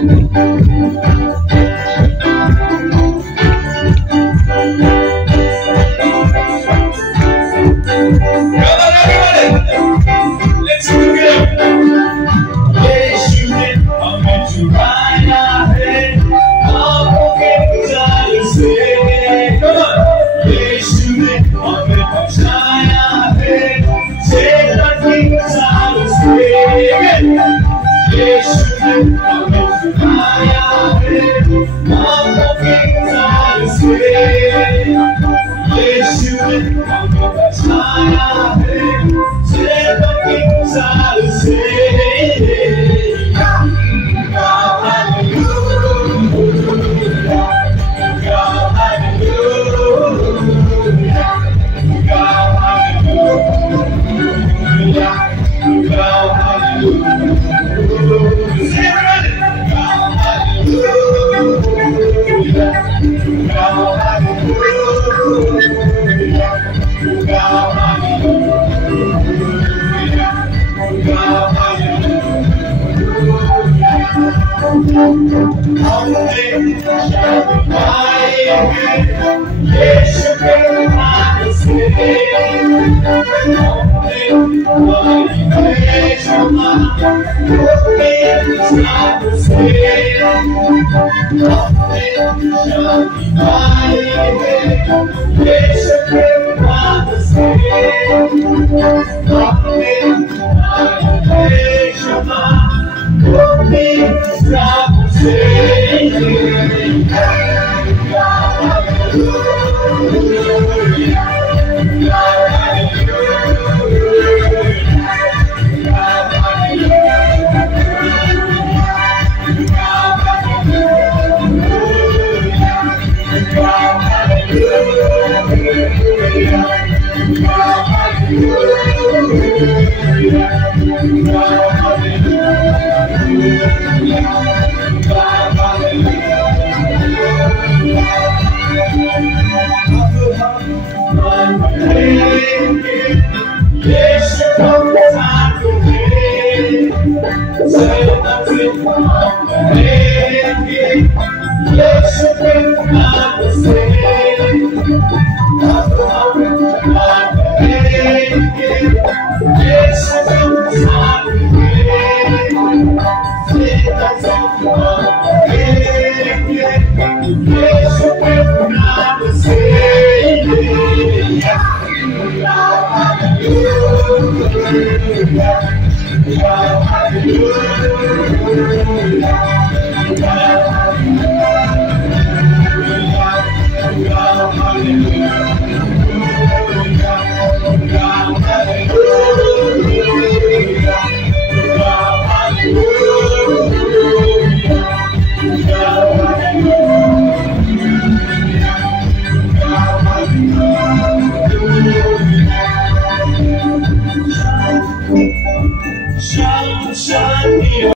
Let's do it again. Yes, you did. I'm meant to ride ahead. I'm okay, 'cause I say, come on. Yes, you did. I'm meant to shine ahead. Say that thing, 'cause I say again. Yes, you did. I'm meant to ride ahead. I'm okay, 'cause I say. Yes, you did. I'm meant to shine ahead. Say that thing, 'cause I say. Yes, you can find the city. Yes, you come the time to win. Say nothing on the naked. Yes, you bring the time to sing. After on the naked. Yes, you come the time to win. Say nothing on the naked. Yes, you bring the time to sing. Hallelujah.